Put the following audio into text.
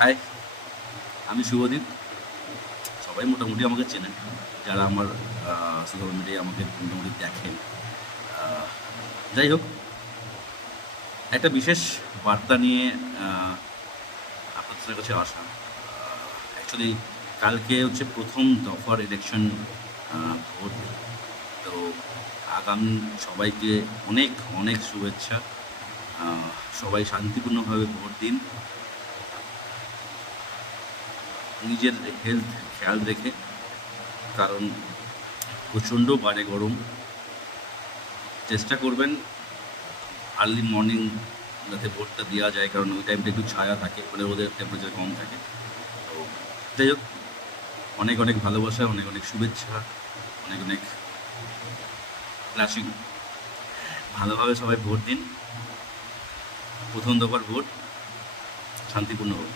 High, আমি শুভদীপ। সবাই মোটামুটি আমাকে চেনেন, যারা আমার সোশ্যাল মিডিয়ায় আমাকে মোটামুটি দেখেন। আহ, যাই হোক, একটা বিশেষ বার্তা নিয়ে আহ, আপনাদের কাছে আসা। অ্যাকচুয়ালি কালকে হচ্ছে প্রথম দফার ইলেকশন ভোট। তো আগামী সবাইকে অনেক অনেক শুভেচ্ছা। আহ, সবাই শান্তিপূর্ণভাবে ভোট দিন, নিজের হেলথ খেয়াল রেখে। কারণ প্রচণ্ড বাড়ে গরম। চেষ্টা করবেন আর্লি মর্নিং যাতে ভোটটা দেওয়া যায়, কারণ ওই টাইমটা একটু ছায়া থাকে, মানে ওদের টেম্পারেচার কম থাকে। তো যাই হোক, অনেক অনেক ভালোবাসা, অনেক অনেক শুভেচ্ছা, অনেক অনেক ব্লাশিং। ভালোভাবে সবাই ভোট দিন। প্রথম দফার ভোট শান্তিপূর্ণ হোক।